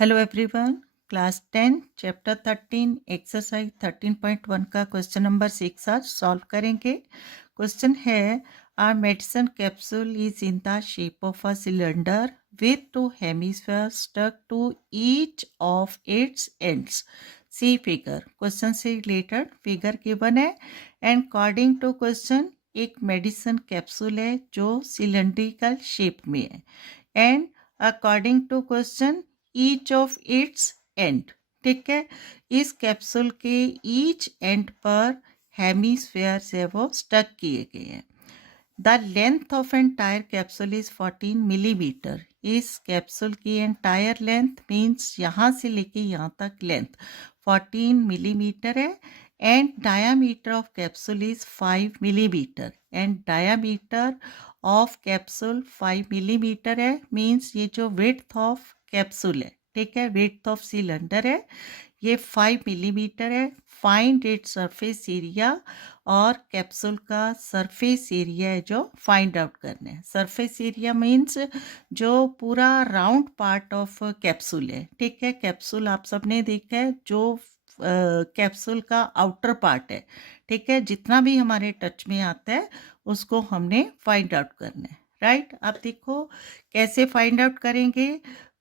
Hello everyone, class 10 chapter 13 exercise 13.1 का question number 6 आज solve करेंगे। क्वेश्चन है our medicine capsule is in the shape of a cylinder with two hemispheres stuck to each of its ends. See figure. Question से related figure given है and according to question एक medicine capsule है जो cylindrical shape में है and according to question each of its end. ठीक है, इस कैप्सूल के ईच एंड पर हेमीस्फेयर्स है वो स्टक किए गए हैं। The length of entire capsule is 14 millimetre. इस कैप्सूल की एंटायर लेंथ मीन्स यहाँ से लेके यहाँ तक लेंथ 14 मिलीमीटर है and diameter of capsule is 5 millimetre and diameter of capsule 5 millimetre है। मीन्स ये जो विड्थ ऑफ कैप्सूल है, ठीक है, विड्थ ऑफ सिलेंडर है, ये 5 मिलीमीटर है। फाइंड इट सरफेस एरिया, और कैप्सूल का सरफेस एरिया है जो फाइंड आउट करना है। सरफेस एरिया मीन्स जो पूरा राउंड पार्ट ऑफ कैप्सूल है। ठीक है, कैप्सूल आप सबने देखा है जो कैप्सूल का आउटर पार्ट है, ठीक है, जितना भी हमारे टच में आता है उसको हमने फाइंड आउट करना है। राइट, अब देखो कैसे फाइंड आउट करेंगे।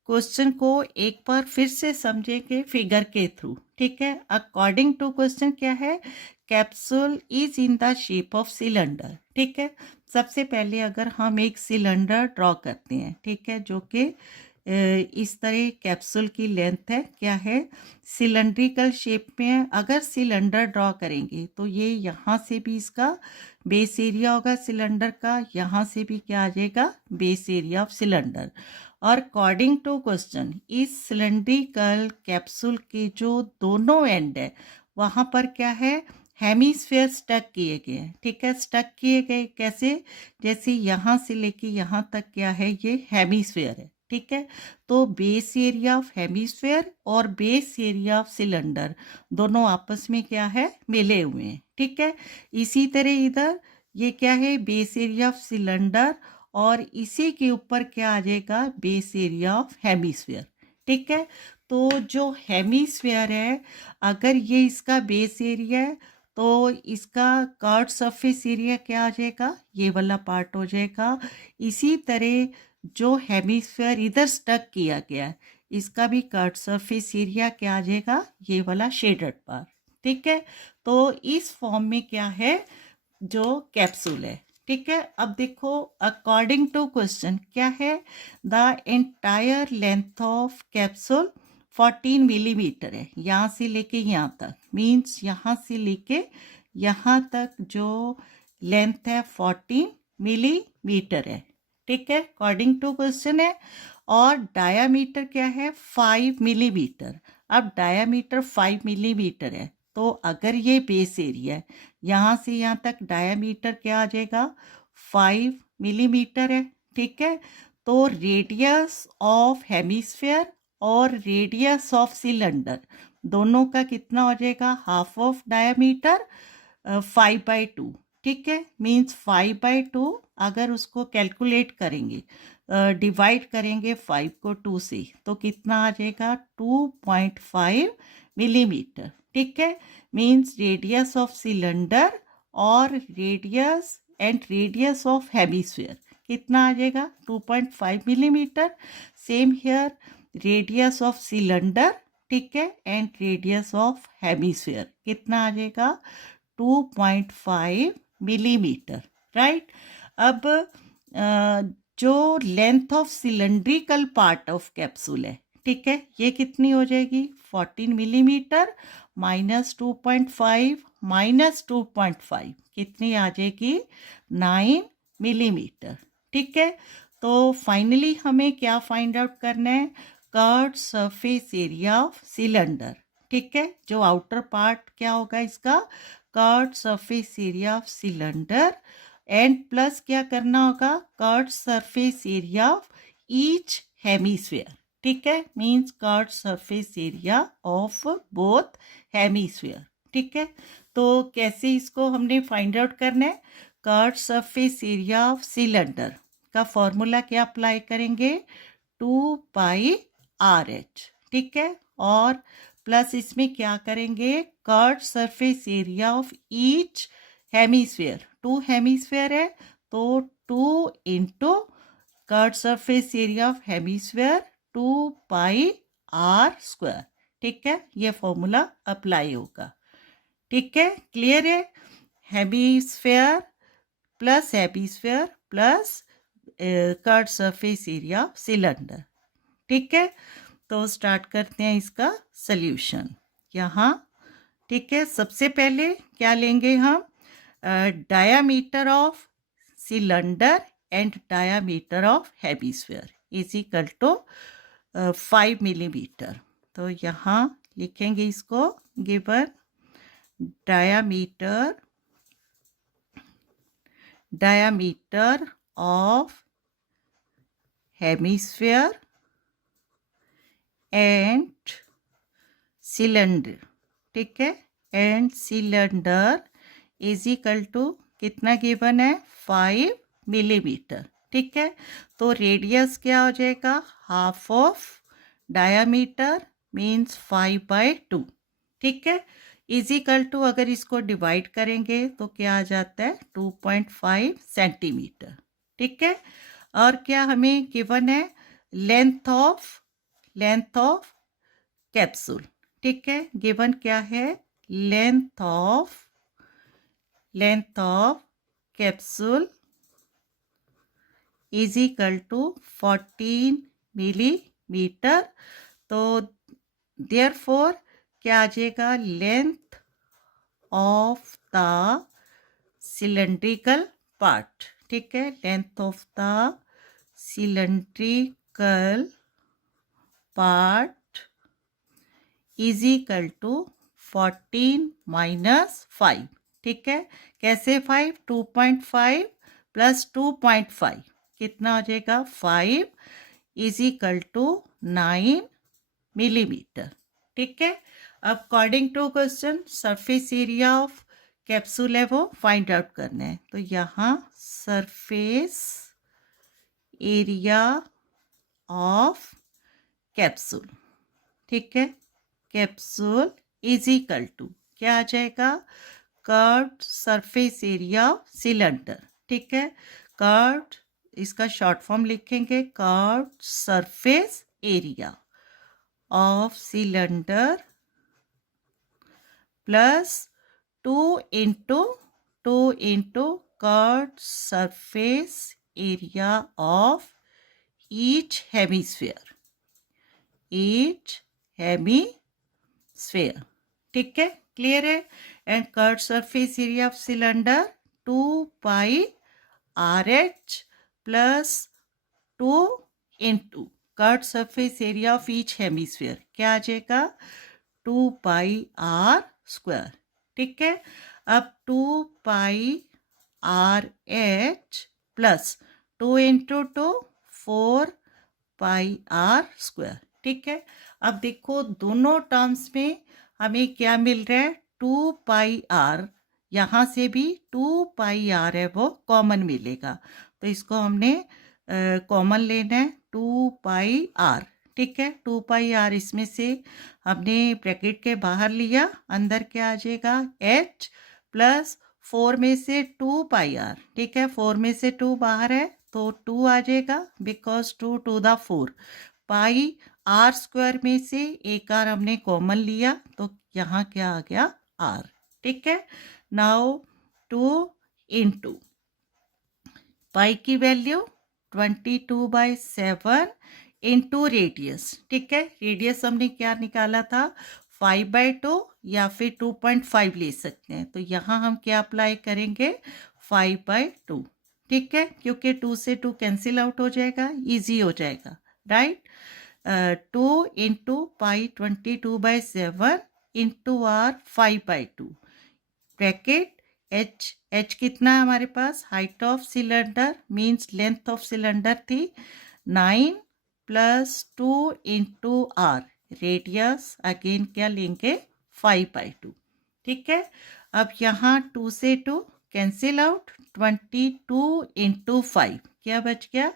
क्वेश्चन को एक बार फिर से समझेंगे फिगर के थ्रू। ठीक है, अकॉर्डिंग टू क्वेश्चन क्या है, capsule is in the shape of cylinder. ठीक है, सबसे पहले अगर हम एक सिलेंडर ड्रॉ करते हैं, ठीक है, जो कि इस तरह कैप्सूल की लेंथ है, क्या है, सिलेंड्रिकल शेप में है। अगर सिलेंडर ड्रॉ करेंगे तो ये यहाँ से भी इसका बेस एरिया होगा सिलेंडर का, यहाँ से भी क्या आ जाएगा, बेस एरिया ऑफ सिलेंडर। और अकॉर्डिंग टू क्वेश्चन इस सिलेंड्रिकल कैप्सूल के जो दोनों एंड है वहाँ पर क्या है, हेमीस्फेयर स्टक किए गए हैं। ठीक है, स्टक किए गए कैसे, जैसे यहाँ से लेके यहाँ तक क्या है, ये हेमीस्फेयर है। ठीक है, तो बेस एरिया ऑफ हेमीस्फेयर और बेस एरिया ऑफ सिलेंडर दोनों आपस में क्या है, मिले हुए हैं। ठीक है, इसी तरह इधर ये क्या है, बेस एरिया ऑफ सिलेंडर और इसी के ऊपर क्या आ जाएगा, बेस एरिया ऑफ हेमीस्फेयर। ठीक है, तो जो हेमीस्फेयर है अगर ये इसका बेस एरिया है तो इसका कर्व सरफेस एरिया क्या आ जाएगा, ये वाला पार्ट हो जाएगा। इसी तरह जो हेमीस्फेयर इधर स्टक किया गया है इसका भी कर्व सरफेस एरिया क्या आ जाएगा, ये वाला शेडेड पार्ट। ठीक है, तो इस फॉर्म में क्या है जो कैप्सूल है। ठीक है, अब देखो अकॉर्डिंग टू क्वेश्चन क्या है, the entire length of capsule 14 millimetre है, यहाँ से लेके यहाँ तक, मीन्स यहाँ से लेके यहाँ तक जो लेंथ है 14 मिलीमीटर है। ठीक है, अकॉर्डिंग टू क्वेश्चन है। और डायामीटर क्या है, 5 मिलीमीटर। अब डायामीटर 5 मिलीमीटर है तो अगर ये बेस एरिया है, यहाँ से यहाँ तक डायामीटर क्या आ जाएगा, 5 मिलीमीटर है। ठीक है, तो रेडियस ऑफ हेमिस्फेयर और रेडियस ऑफ सिलेंडर दोनों का कितना हो जाएगा, हाफ ऑफ डायामीटर 5/2। ठीक है, मीन्स 5/2 अगर उसको कैलकुलेट करेंगे, डिवाइड करेंगे 5 को 2 से तो कितना आ जाएगा, 2.5 मिलीमीटर। ठीक है, मीन्स रेडियस ऑफ सिलेंडर और रेडियस ऑफ हेमिस्फेयर कितना आ जाएगा, 2.5 millimetre. Same here radius of cylinder, ठीक है, एंड रेडियस ऑफ हेमिस्फेयर कितना आ जाएगा, 2.5 मिलीमीटर। राइट, अब जो length of cylindrical part of capsule है, ठीक है, ये कितनी हो जाएगी, 14 मिलीमीटर माइनस 2.5 माइनस 2.5 कितनी आ जाएगी, 9 मिलीमीटर। ठीक है, तो फाइनली हमें क्या फाइंड आउट करना है, curved surface area of cylinder. ठीक है, जो आउटर पार्ट क्या होगा इसका, curved surface area of cylinder and plus क्या करना होगा, curved surface area of each hemisphere. ठीक है, means curved surface area of both hemisphere. ठीक है, तो कैसे इसको हमने फाइंड आउट करना है, curved surface area of cylinder का फॉर्मूला क्या अप्लाई करेंगे, 2 पाई RH। ठीक है, और प्लस इसमें क्या करेंगे, curve surface area of each hemisphere, 2 hemisphere है तो 2 into curve surface area of hemisphere 2 pi r square. ठीक है, ये फॉर्मूला अप्लाई होगा। ठीक है, क्लियर है, hemisphere plus curve surface area of cylinder. ठीक है, तो स्टार्ट करते हैं इसका सल्यूशन यहाँ। ठीक है, सबसे पहले क्या लेंगे हम, diameter of cylinder and diameter of hemisphere is equal to 5 millimetre. तो यहाँ लिखेंगे इसको, given diameter of hemisphere and cylinder। ठीक है, and cylinder is equal to कितना गिवन है, 5 मिलीमीटर। ठीक है, तो रेडियस क्या हो जाएगा, हाफ ऑफ डायामीटर मीन्स 5/2। ठीक है, इज इक्वल टू अगर इसको डिवाइड करेंगे तो क्या आ जाता है, 2.5 सेंटीमीटर। ठीक है, और क्या हमें गिवन है, लेंथ ऑफ कैप्सूल। ठीक है, गिवन क्या है, length of capsule is equal to 14 millimetre. तो देयरफॉर क्या आ जाएगा, length of the cylindrical part. ठीक है, length of the cylindrical part is equal to 14 minus 5। ठीक है, कैसे 5, 2.5 प्लस 2.5 कितना हो जाएगा, 5 इज इक्वल टू 9 मिलीमीटर। ठीक है, अब according to question surface area of capsule है वो फाइंड आउट करना है। तो यहाँ सरफेस एरिया ऑफ कैप्सूल, ठीक है, कैप्सूल इज इक्वल टू क्या आ जाएगा, curved surface area of cylinder. ठीक है, कर्व्ड इसका शॉर्ट फॉर्म लिखेंगे, curved surface area of cylinder plus 2 into curved surface area of each hemisphere, ठीक है, क्लियर है। And curved surface area of cylinder 2 pi RH plus 2 into curved surface area of each hemisphere, क्या आ जाएगा, 2 पाई R square. ठीक है, अब 2 पाई RH plus 2 into 2 4 pi R square. ठीक है, अब देखो दोनों टर्म्स में हमें क्या मिल रहा है, 2 पाई R, यहाँ से भी 2 पाई R है वो कॉमन मिलेगा, तो इसको हमने कॉमन लेना है, 2 पाई R। ठीक है, 2 पाई R इसमें से हमने ब्रैकेट के बाहर लिया, अंदर क्या आ जाएगा, H प्लस 4 में से 2 पाई R। ठीक है, 4 में से 2 बाहर है तो 2 आ जाएगा, because 2 to the 4, pi R square में से एक R हमने कॉमन लिया तो यहाँ क्या आ गया, R। ठीक है, नाउ 2 इंटू पाई की वैल्यू 22/7 इंटू रेडियस। ठीक है, रेडियस हमने क्या निकाला था, 5/2 या फिर 2.5 ले सकते हैं, तो यहाँ हम क्या अप्लाई करेंगे, 5/2। ठीक है, क्योंकि 2 से 2 कैंसिल आउट हो जाएगा, इजी हो जाएगा, right. 2 into pi 22/7 into R 5/2 bracket H कितना है हमारे पास, height of cylinder means length of cylinder थी 9 plus 2 into R, radius again क्या लेंगे, 5/2। ठीक है, अब यहाँ 2 से 2 कैंसिल आउट, 22 इंटू 5 क्या बच गया,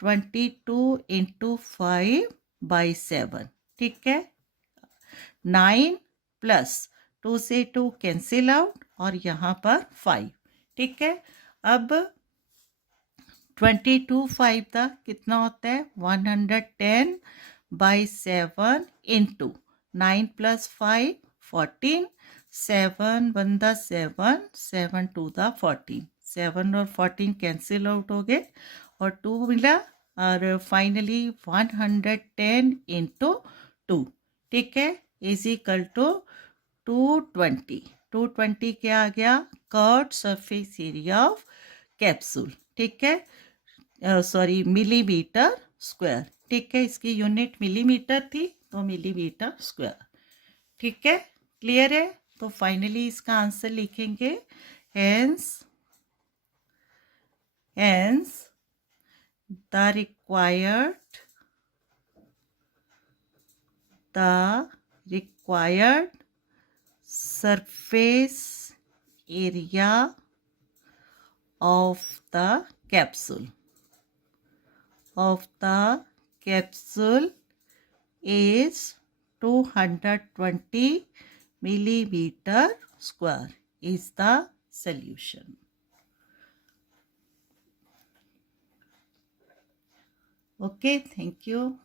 22 इंटू 5/7। ठीक है। 9 प्लस 2 से 2 कैंसिल आउट और यहाँ पर 5, ठीक है। अब 22 5 था कितना होता है 110 बाई 7 इंटू 9 प्लस 5 14, 7 1 दा 7, 7 2 दा 14, 7 और 14 कैंसिल आउट हो गए और 2 मिला और फाइनली 110 इंटू 2, ठीक है, इज इक्वल टू 220। 220 क्या आ गया curved surface area of capsule, ठीक है, सॉरी मिलीमीटर स्क्वायर, ठीक है, इसकी यूनिट मिलीमीटर थी तो मिलीमीटर स्क्वायर, ठीक है, क्लियर है। तो फाइनली इसका आंसर लिखेंगे hence the required surface area of the capsule is 220 millimeter square is the solution. Okay, thank you.